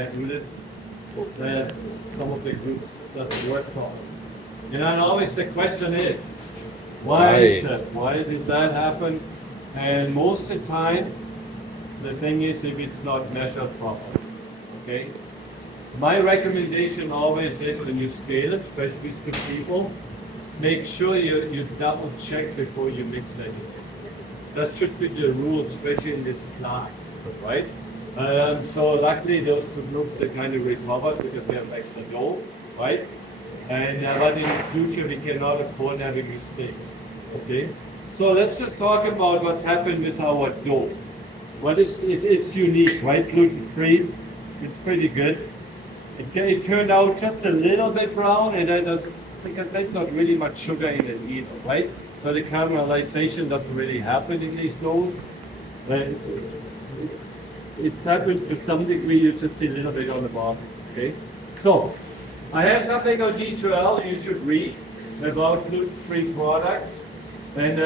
I do this, that some of the groups doesn't work properly. And then always the question is, why is that? Why did that happen? And most of the time, the thing is if it's not measured properly. Okay? My recommendation always is when you scale it, especially to people, make sure you double check before you mix anything. That should be the rule, especially in this class, right? So luckily those two groups they kind of recovered because we have extra dough, right? And but in the future we cannot afford having mistakes. Okay? So let's just talk about what's happened with our dough. It's unique, right? Gluten-free. It's pretty good. It turned out just a little bit brown, and that does because there's not really much sugar in it either, right? So the caramelization doesn't really happen in these doughs. But it's happened to some degree. You just see a little bit on the bottom. Okay. So I have something on D12 you should read about gluten-free products. And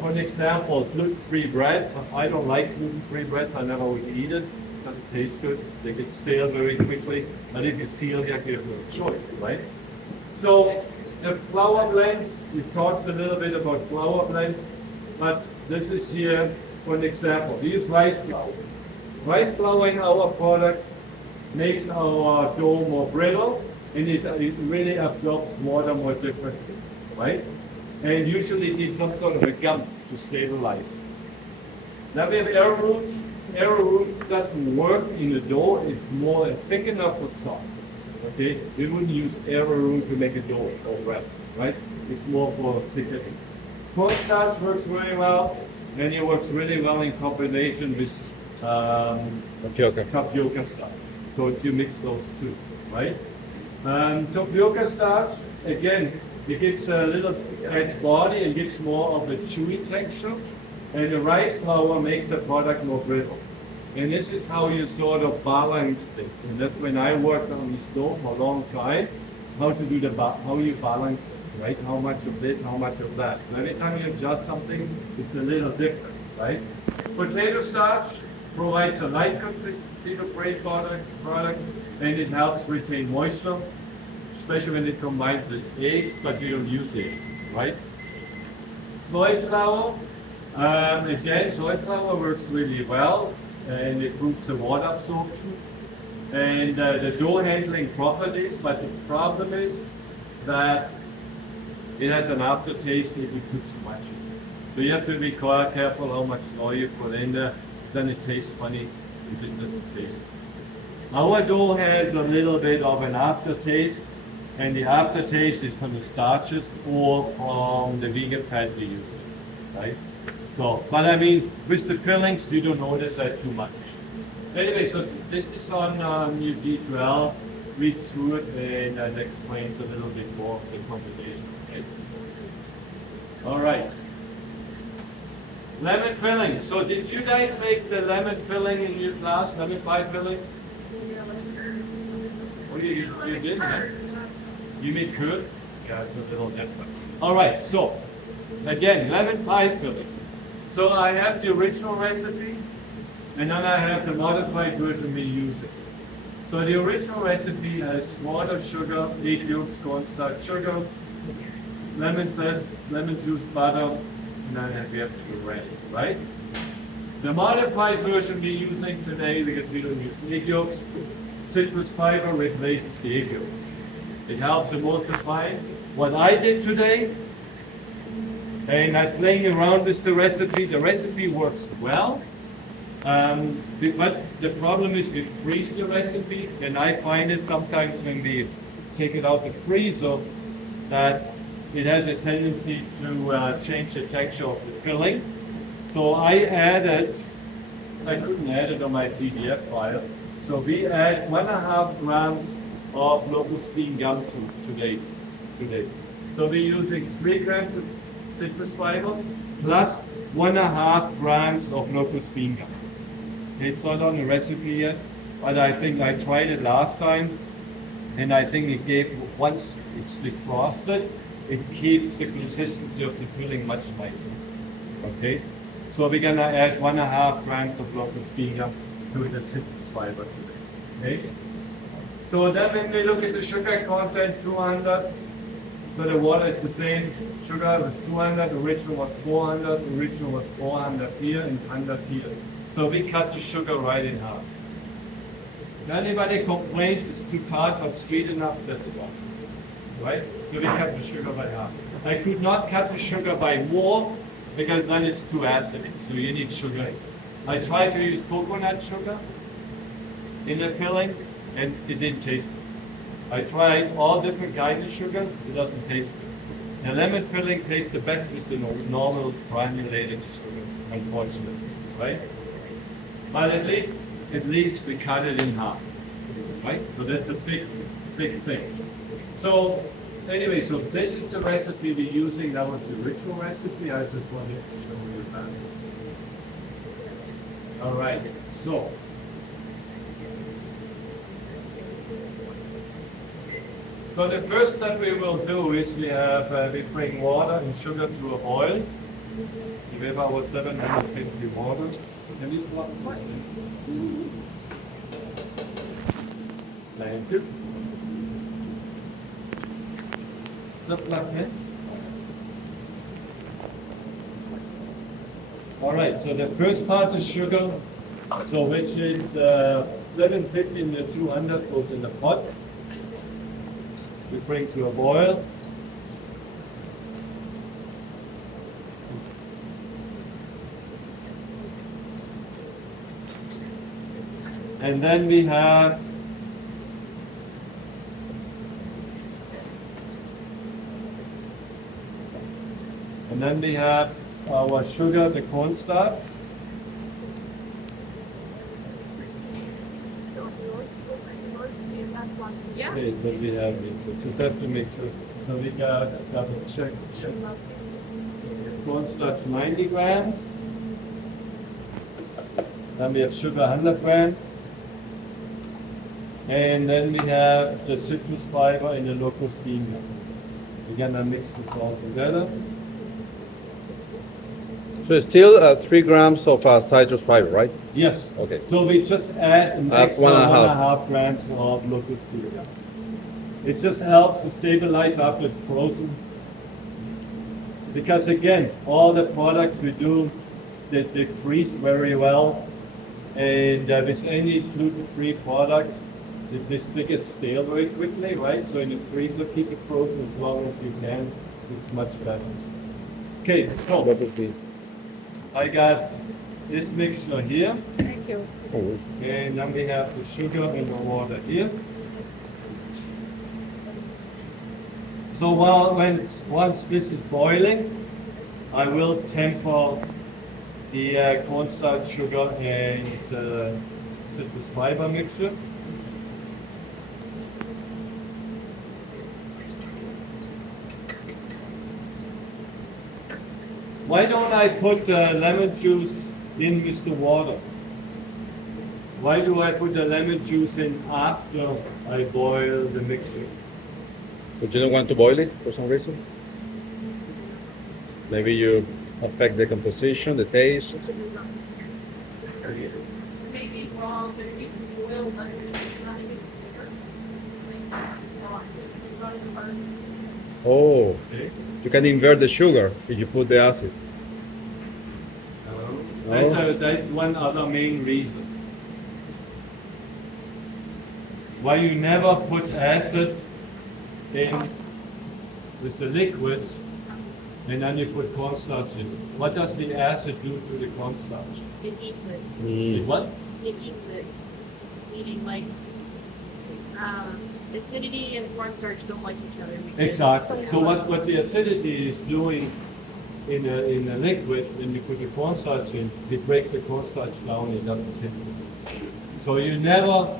for an example, gluten-free breads. I don't like gluten-free breads. I never would eat it. It doesn't taste good. They get stale very quickly. But if you're celiac, you have no choice, right? So the flour blends. It talks a little bit about flour blends. But this is here for an example. We use rice flour. Rice flour in our products makes our dough more brittle, and it really absorbs water more differently, right? And usually it needs some sort of a gum to stabilize. Now we have arrowroot. Arrowroot doesn't work in the dough. It's more thick enough for sauces. Okay, we wouldn't use arrowroot to make a dough or bread, right? It's more for thickening. Cornstarch works very well, and it works really well in combination with tapioca starch. So if you mix those two, right? Tapioca starch, again, it gives a little adds body and gives more of a chewy texture. And the rice flour makes the product more brittle. And this is how you sort of balance this. And that's when I worked on this dough for a long time, how to do how you balance it, right? How much of this, how much of that. So every time you adjust something, it's a little different, right? Potato starch provides a light consistency to bread product, and it helps retain moisture, especially when it combines with eggs, but you don't use eggs, right? Soy flour, again, soy flour works really well, and it improves the water absorption and the dough handling properties, but the problem is that it has an aftertaste if you put too much in it. So you have to be quite careful how much soy you put in there, then it tastes funny if it doesn't taste. Our dough has a little bit of an aftertaste, and the aftertaste is from the starches or from the vegan fat we use, right? So, but I mean, with the fillings, you don't notice that too much. Anyway, so this is on your D12. Read through it, and that explains a little bit more of the combination. Okay? All right. Lemon filling. So did you guys make the lemon filling in your class? Lemon pie filling? Oh, you didn't, huh? You made curd? Yeah, it's a little different. All right, so again, lemon pie filling. So I have the original recipe, and then I have the modified version we're using. So the original recipe has water, sugar, egg yolks, cornstarch, sugar, lemon zest, lemon juice, butter, and then we have to be ready, right? The modified version we're using today, because we don't use egg yolks, citrus fiber replaces the egg yolk. It helps emulsify. What I did today, and I'm playing around with the recipe works well. But the problem is we freeze the recipe, and I find it sometimes when we take it out the freezer that it has a tendency to change the texture of the filling. So I couldn't add it on my PDF file. So we add 1.5 grams of locust bean gum today. So we're using 3 grams of citrus fiber plus 1.5 grams of locust bean gum. It's not on the recipe yet, but I think I tried it last time, and I think it gave, once it's defrosted, it keeps the consistency of the filling much nicer. Okay, so we're gonna add 1.5 grams of locust bean gum to the citrus fiber today. Okay, So then when we look at the sugar content, 200, so the water is the same. Sugar was 200, original was 400, original was 400 here and 100 here. So we cut the sugar right in half. If anybody complains it's too tart, not sweet enough, that's why. Right? So we cut the sugar by half. I could not cut the sugar by more because then it's too acidic. So you need sugar. I tried to use coconut sugar in the filling and it didn't taste good. I tried all different kinds of sugars, it doesn't taste good. The lemon filling tastes the best with the normal granulated sugar, unfortunately, right? But at least we cut it in half, right? So that's a big thing. So anyway, so this is the recipe we're using. That was the original recipe. I just wanted to show you that. All right, so. So the first step we will do is we bring water and sugar to a boil. We have our 750 water. Can you plug this in? Thank you. Is that plugged in? All right, so the first part is sugar, so which is 750 and the 200 goes in the pot. We bring to a boil. And then we have our sugar, the cornstarch. Yeah. Okay, that we have it. So just have to make sure. So we got double check. Cornstarch 90 grams. Then we have sugar 100 grams. And then we have the citrus fiber in the locust bean. We're gonna mix this all together. So it's still 3 grams of citrus fiber, right? Yes. Okay. So we just add an Add extra 1.5 grams of locust bean. It just helps to stabilize after it's frozen. Because again, all the products we do, they freeze very well. And with any gluten-free product, they get stale very quickly, right? So in the freezer, keep it frozen as long as you can. It's much better. Okay, so I got this mixture here. Thank you. And then we have the sugar and the water here. So once this is boiling, I will temper the cornstarch, sugar, and citrus fiber mixture. Why don't I put lemon juice in with the water? Why do I put the lemon juice in after I boil the mixture? But you don't want to boil it for some reason? Maybe you affect the composition, the taste. Maybe wrong, but if you boil lemon, it's not even clear. Oh, Okay. you can invert the sugar if you put the acid. That's one other main reason. Why you never put acid in with the liquid and then you put cornstarch in. What does the acid do to the cornstarch? It eats it. It what? It eats it. Meaning like acidity and cornstarch don't like each other. because- Exactly. So what the acidity is doing in a liquid, when you put the cornstarch in, it breaks the cornstarch down, it doesn't hit it. So you never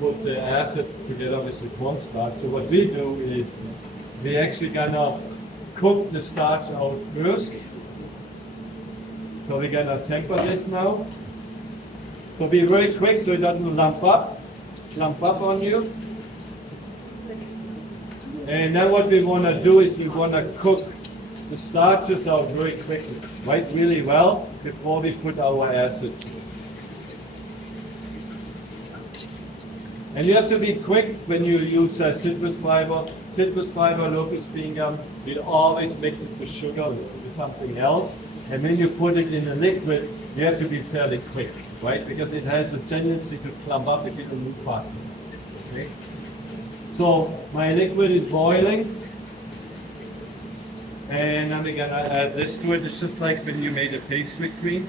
put the acid together with the cornstarch. So what we do is we actually gonna cook the starch out first. So we're gonna temper this now. So be very quick so it doesn't lump up on you. And then what we want to do is we want to cook the starches out very quickly, right, really well, before we put our acid. And you have to be quick when you use citrus fiber. Citrus fiber, locust bean gum, you always mix it with sugar or with something else. And when you put it in a liquid, you have to be fairly quick, right? Because it has a tendency to clump up if you don't move fast. Okay? So my liquid is boiling. And I'm gonna add this to it. It's just like when you made a pastry cream.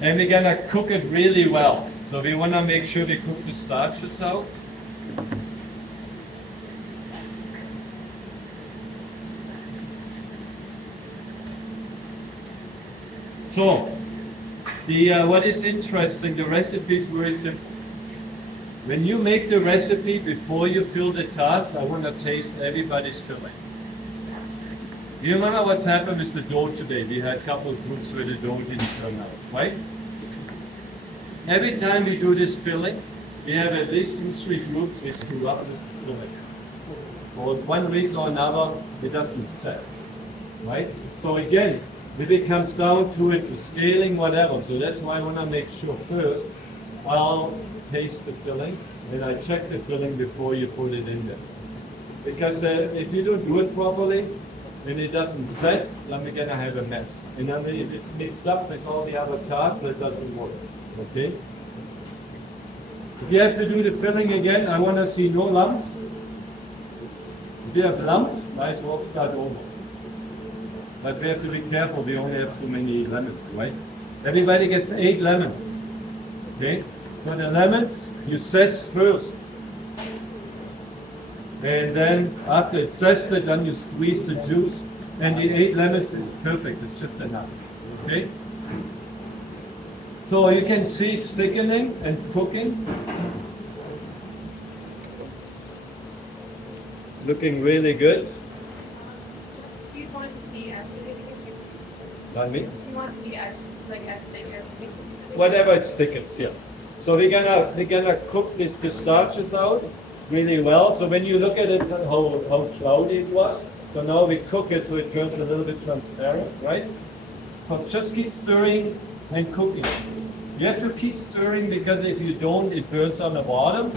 And we're gonna cook it really well. So we wanna make sure we cook the starches out. So, what is interesting, the recipe is very simple. When you make the recipe before you fill the tarts, I want to taste everybody's filling. You remember what's happened with the dough today? We had a couple of groups where the dough didn't turn out, right? Every time we do this filling, we have at least 2-3 groups we screw up with the filling. For one reason or another, it doesn't set, right? So again, if it comes down to it, to scaling, whatever. So that's why I want to make sure first, I'll taste the filling, and I check the filling before you put it in there. Because if you don't do it properly, and it doesn't set, then we're gonna have a mess. And then if it's mixed up with all the other tarts, it doesn't work, okay? If you have to do the filling again, I wanna see no lumps. If you have lumps, might as well start over. But we have to be careful, we only have so many lemons, right? Everybody gets 8 lemons, okay? So the lemons, you zest first. And then after it's zested, then you squeeze the juice. And the 8 lemons is perfect, it's just enough, okay? So you can see it's thickening and cooking. Looking really good. You want it to be as thick as Not me? you want it to be as thick as Whatever it thickens, yeah. So we're gonna cook the starches out really well. So when you look at it, how cloudy it was. So now we cook it so it turns a little bit transparent, right? So just keep stirring and cooking. You have to keep stirring because if you don't, it burns on the bottom.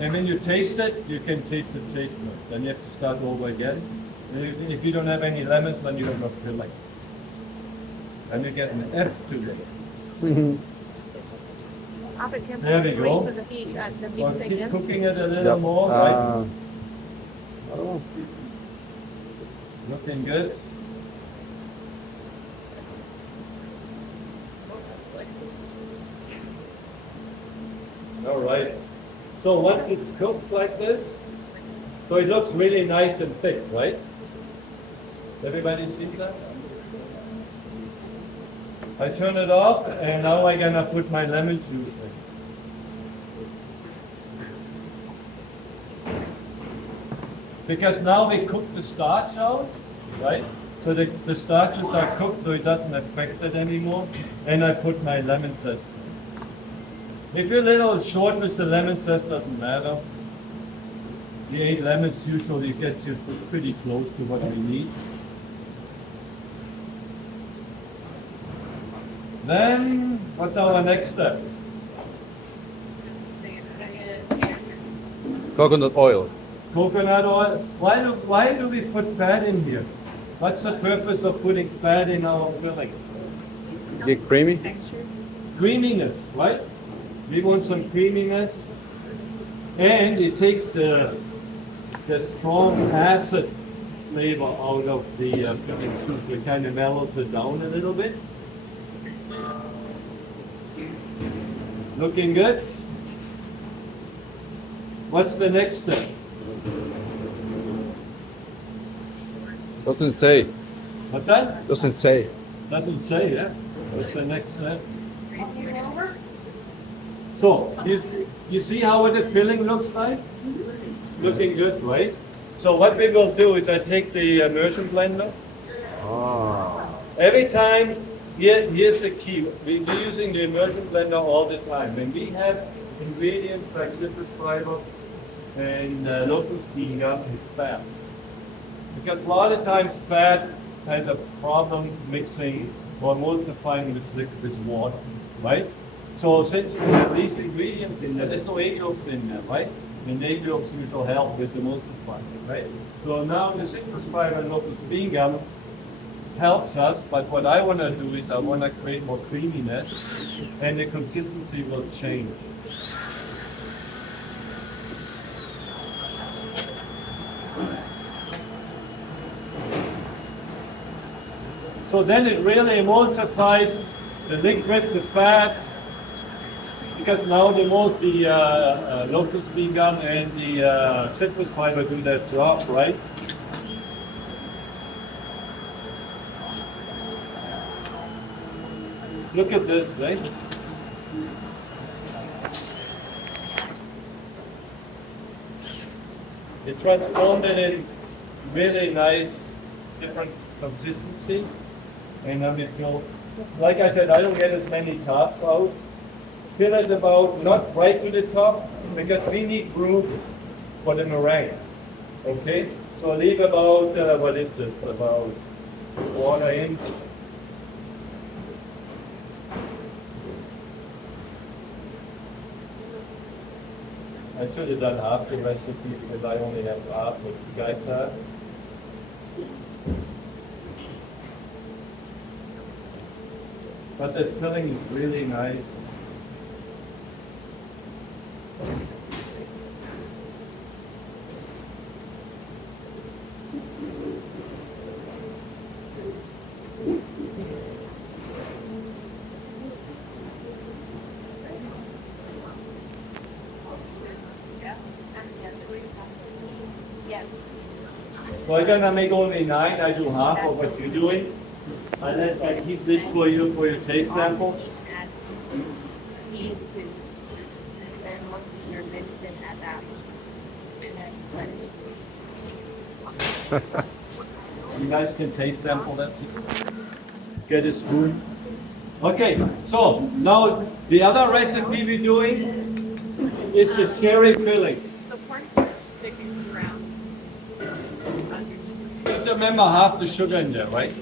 And when you taste it, you can taste the taste bud. Then you have to start over again. And if you don't have any lemons, then you don't have filling. And you get an F today. After There we go. for the heat at the So deep keep thing. cooking it a little more, right? Oh. Looking good. All right. So once it's cooked like this, so it looks really nice and thick, right? Everybody sees that? I turn it off, and now I'm gonna put my lemon juice in. Because now we cook the starch out, right? So the starches are cooked so it doesn't affect it anymore. And I put my lemon zest in. If you're a little short with the lemon zest, doesn't matter. The 8 lemons usually gets you pretty close to what we need. Then, what's our next step? Coconut oil. Coconut oil. Why do we put fat in here? What's the purpose of putting fat in our filling? Get creamy. Creaminess, right? We want some creaminess. And it takes the strong acid flavor out of the filling juice. It kind of mellows it down a little bit. Looking good. What's the next step? Doesn't say. What's that? Doesn't say. Doesn't say, yeah. What's the next step? Over. So, you see how the filling looks like? Looking good, right? So what we will do is I take the immersion blender. Ah. Every time, here's the key. We're using the immersion blender all the time. When we have ingredients like citrus fiber and locust bean gum and fat. Because a lot of times fat has a problem mixing or emulsifying with water, right? So since we have these ingredients in there's no egg yolks in there, right? And egg yolks will help with emulsifying, right? So now the citrus fiber and locust bean gum helps us, but what I want to do is I want to create more creaminess, and the consistency will change. So then it really emulsifies the liquid, the fat, because now the locust bean gum and the citrus fiber do their job, right? Look at this, right? It transformed it in really nice, different consistency. And then we fill, like I said, I don't get as many tops out. Fill it about, not right to the top, because we need room for the meringue. Okay? So leave about, what is this, about 1/4 inch. I should have done half the recipe because I only have half what you guys have. But the filling is really nice. Yes. So I'm gonna make only 9. I do half of what you're doing. And I keep this for you for your taste samples. Add these two. And once you're mixed in, add that. And then blend. You guys can taste sample that. Get a spoon. Okay, so now the other recipe we're doing is the cherry filling. So cornstarch sticking around. Just remember half the sugar in there, right?